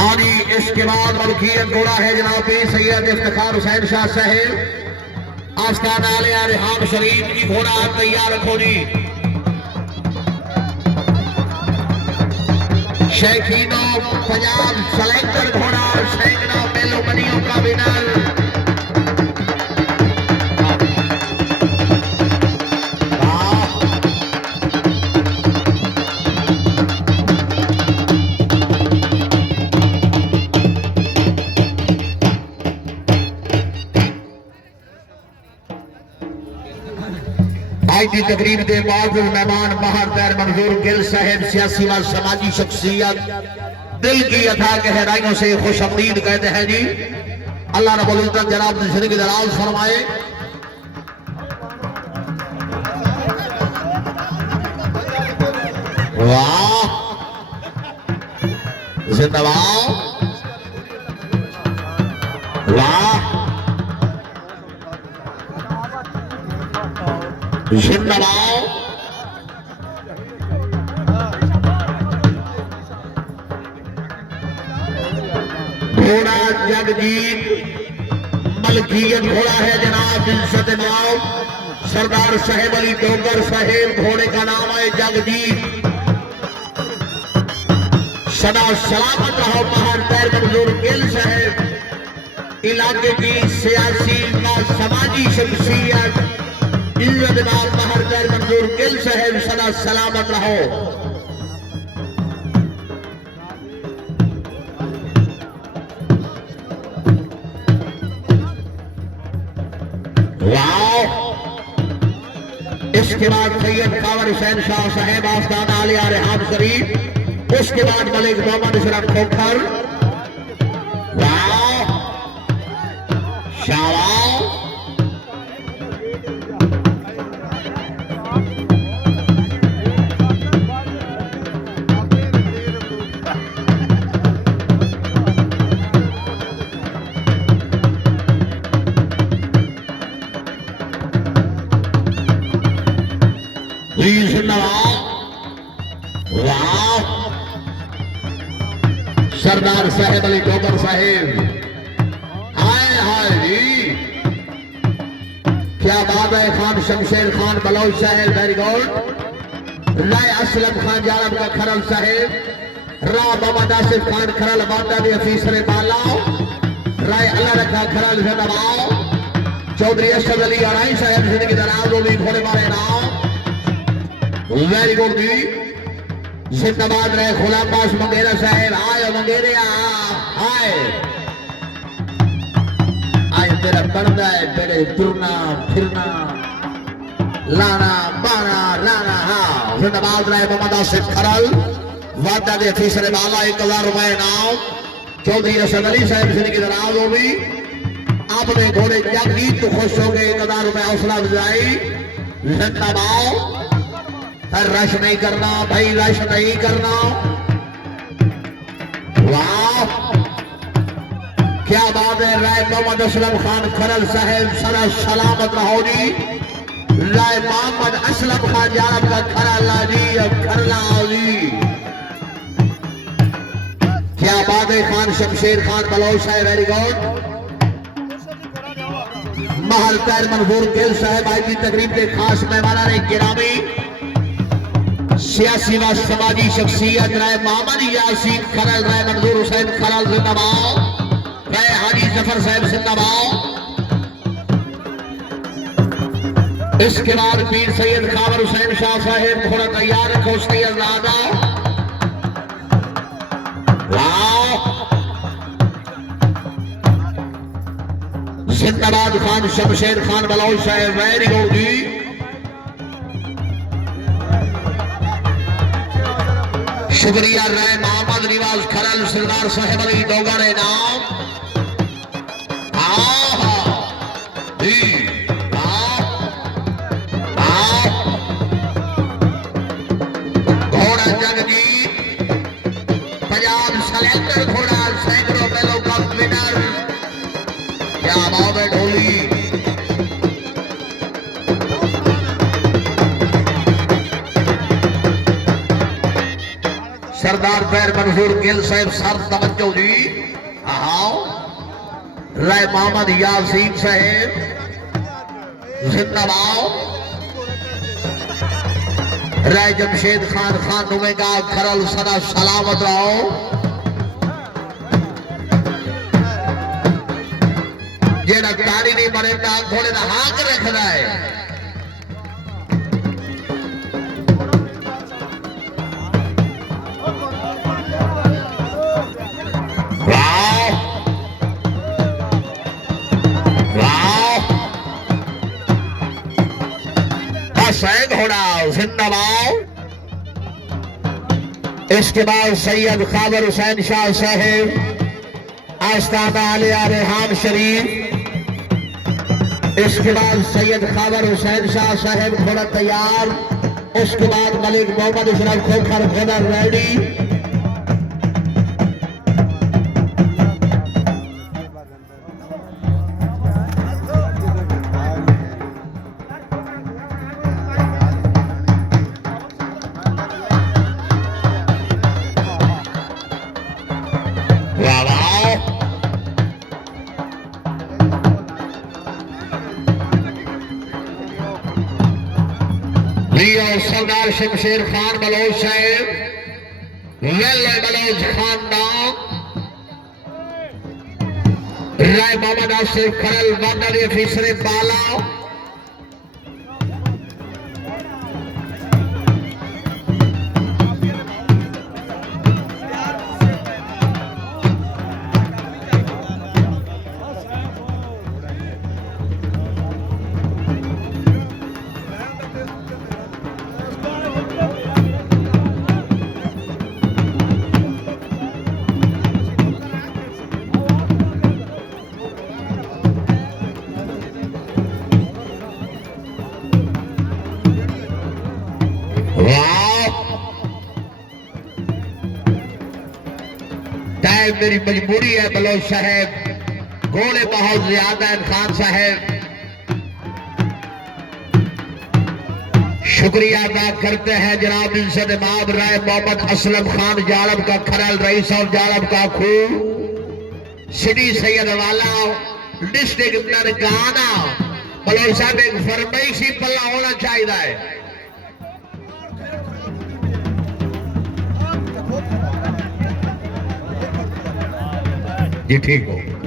और इसके बाद मलकियत घोड़ा है जनाब पीर सैयद इफ्तिखार हुसैन शाह साहिब आस्ताना आलिया रिहान शरीफ की घोड़ा तैयार रखो जी। शेखीनो पंजाब सलेक्टर घोड़ा सैकड़ों मेलो मनियों का विनर आज की तकरीब के बाद मेहमान बाहर तैर मंजूर गिल साहब सियासी व समाजी शख्सियत दिल की अथा गहराइयों से खुश अमदीद कहते हैं जी। अल्लाह रब्बुल इज्जत जनाब जिंदगी दराज फरमाए। वाह जिंदाबाद वाह जिंदाबाद। घोड़ा जगजीत मलकियत घोड़ा है जनाब इज्जत नाम सरदार साहेब अली डोगर साहेब। घोड़े का नाम है जगजीत। सदा सलामत रहो बाहर तैर मंजूर गिल साहेब इलाके की सियासी व समाजी शख्सियत इज्जत नाम बाहर तैर मंजूर गिल साहेब सदा सलामत रहो। वाह इसके बाद सैयद कावर हुसैन शाह साहेब आस्ताना आलिया रिहान शरीफ। उसके बाद मलिक मोहम्मद इशरफ खोखर। वाह शाबाश सरदार साहेब अली डोगर साहेब। हाय हाय जी क्या बात है। खान शमशेर खान बलौच साहेब वेरी गुड। राय असलम खान जालम का खरल साहेब। राव मोहम्मद आसिफ खान खरल बाटा भी अफीसर बालाओ। राय अल्लाह रखा खरल से दबाओ। चौधरी असद अली अराई साहेब जिंदगी दराज भी घोड़े मारे नाम वेरी गुड जी। जिंदाबाद रहे गुलाम बास मंगेरा साहेब। आए मंगेरे आए आज तेरा पर्दा है तेरे तुरना फिरना लाना बाना लाना। हाँ जिंदाबाद रहे मोहम्मद आसिफ खरल वादा के अफीसर वाला 1000 रुपए नाम। चौधरी असद अली साहब जिंदगी दराज हो भी आपने घोड़े जगजीत तो खुश हो गए। 1000 रुपए हौसला अफजाई। जिंदाबाद रश नहीं करना भाई रश नहीं करना। वाह क्या बात है। राय मोहम्मद असलम खान खरल साहेब सदा सलामत रहो जी। राय मोहम्मद असलम खान जालम का खरला जी अब खरला जी। क्या बात है। खान शमशेर खान बलौच साहेब वेरी गुड। महल तैर मंजूर गिल साहेब आज की तकरीब के खास मेहमान रहे गिरामी सियासी व समाजी शख्सियत राय मोहम्मद यासीन खरल राय मंजूर हुसैन खरल जिंदाबाद। राय हाजी जफर साहब जिंदाबाद। इसके बाद पीर सैयद कावर हुसैन शाह साहेब घोड़ा तैयार रखो सैयद राजा। वाह जिंदाबाद। खान शमशेर खान बलौच साहेब वेरी गुड जी। शुक्रिया राय मोहम्मद रिवाज खरल सरदार साहेब अली डोगर नाम। घोड़ा जगजीत पंजाब सलेक्टर घोड़ा सैकड़ों मेलों का विनर। क्या बात है ढोली। सरदार बैर मंजूर गिल साहब सर तवज्जो जी। आओ राय मोहम्मद यासीन साहब जिंदाबाद। राय जमशेद खान खान नुमेगा खरल सदा सलामत रहो। जेड़ा तारी नहीं बनेगा घोड़े का हाक रखना है। वाह वाह सैद घोड़ा जिंदाबाद। इसके बाद सैयद खाबर हुसैन शाह साहब आस्ताना आलिया रेहान शरीफ। इसके बाद सैयद खाबर हुसैन शाह साहब घोड़ा तैयार। उसके बाद मलिक मोहम्मद इशरफ खोखर घोड़ा रेडी। सरदार शमशेर खान बलोच साहब बलोच खानदान। राय मोहम्मद आसिफ खरल बांदर फीसरे बाला। मेरी मजबूरी है बलोच साहब, घोड़े बहुत ज्यादा है। खान साहब शुक्रिया अदा करते हैं जनाब इनसे इमाम राय मोहम्मद असलम खान जालब का खरल रईस और जालब का खूब सिटी सैयद वाला डिस्ट्रिक्ट नरगाना। बलोच साहब एक फरमाइशी पल्ला होना चाहिए। जी ठीक हो।